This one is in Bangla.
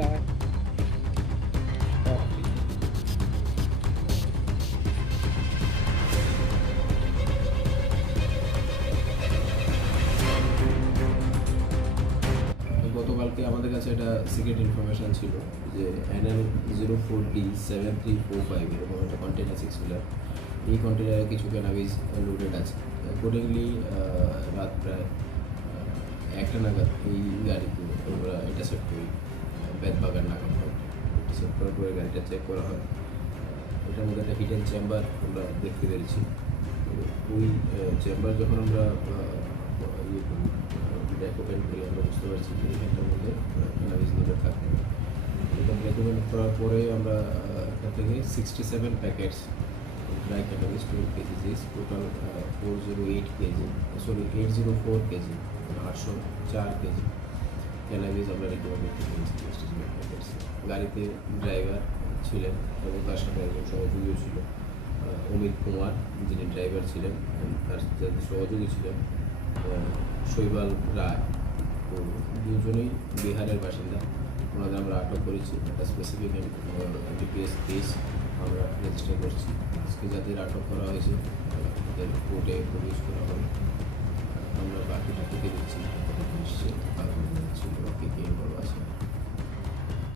যায়। গতকালকে আমাদের কাছে একটা সিক্রেট ইনফরমেশন ছিল যে NL04D7345 এরকম একটা কন্টেনার 6 হুইলার, এই কন্টেনারে কিছু ক্যানাবিস লোডেড আছে। অ্যাকর্ডিংলি রাত প্রায় 1টা নাগাদ এই গাড়িকে আমরা ইন্টারসেপ্ট করি, বেদবাগান নাগাদ ইন্টারসেপ্ট করার পরে গাড়িটা চেক করা হয়। এটার মধ্যে একটা হিডেন চেম্বার আমরা দেখতে পেরেছি। তো ওই চেম্বার যখন আমরা ইয়ে করি, ব্যাক ওপেন করি, আমরা বুঝতে পারছি যে এখানটার মধ্যে ক্যানাবিস লোডেড থাকে। এটা রেকমেন্ড করার পরে আমরা এখান থেকে 67 packets dry cannabis 12 KG, total 408 KG, 804 KG, 804 KG cannabis আমরা রিকভার করতে পেরেছি। গাড়িতে ড্রাইভার ছিলেন এবং তার সাথে একজন সহযোগীও ছিল, অমিত কুমার, যিনি ড্রাইভার ছিলেন, তার যাদের সহযোগী ছিলেন শৈবাল রায়। তো দুজনেই বিহারের বাসিন্দা, ওনাদের আমরা আটক করেছি। একটা স্পেসিফিক ডিপিএস কেস আমরা রেজিস্টার করছি। আজকে যাদের আটক করা হয়েছে তাদের কোর্টে প্রডিউস করা হবে। আমরা বাকিটা থেকে দিচ্ছি, নিশ্চিত কে কে ইনভলভ আছে।